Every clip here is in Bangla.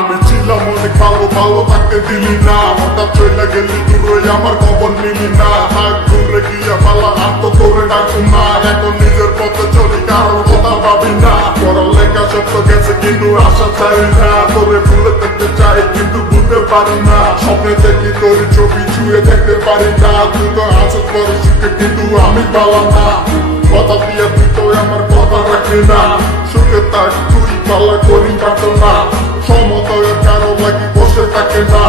আমি ছিলাম অনেক ভালো, ভালো থাকতে দিলি না, হঠাৎ চলে গেলি দূরে আমার খবর নিলি না। হাত দূরে গিয়া পালা আর তো তোরে ডাকুম না, এখন নিজের পথে চলি কারোর কথা ভাবি না। পড়ালেখা সত্য গেছে কিন্তু আশা চাই না, তোরে ভুলে দেখতে চাই কিন্তু ভুলতে পারি না। স্বপ্নে দেখি তোর ছবি ছুঁয়ে দেখতে পারি না, তুই তো আছিস বড় সুখে কিন্তু আমি পালাম না। কথা দিয়ে তুই তো আমার কথা রাখি না, সুখে থাক তুই পালা করি পারতো না। সমতয়ের কারো লাগি বসে থাকে না,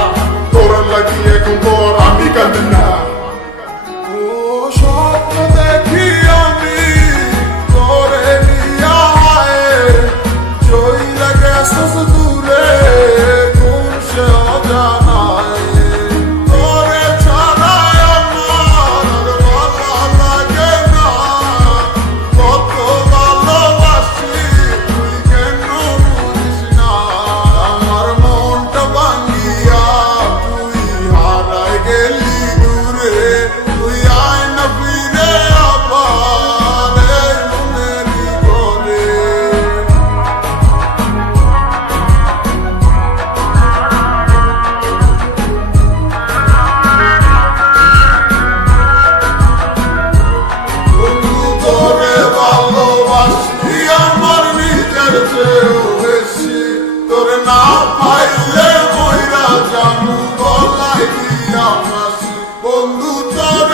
তোর লাগি এখন তো আর আমি কাঁদি না। ও স্বপ্ন দেখি আমি তোরে নিয়া চইলা গেছস দূরে কোন সে অজানায়। তোরে ছাড়াই আমার ভালো লাগে না, কত ভালোবাসি তুই কেন বুঝিস না। আমার মনটা ভাঙিয়া তুই হারাই গেলি দূরে, তুই আয় না ফিরে আবার এই মনেরই ঘরে। বন্ধু তোরে ভালোবাসি আমার নিজের চেয়েও বেশি, তোরে না পাইলে মইরা জানু গলায় দিয়া ফাঁসি। বন্ধু তোরে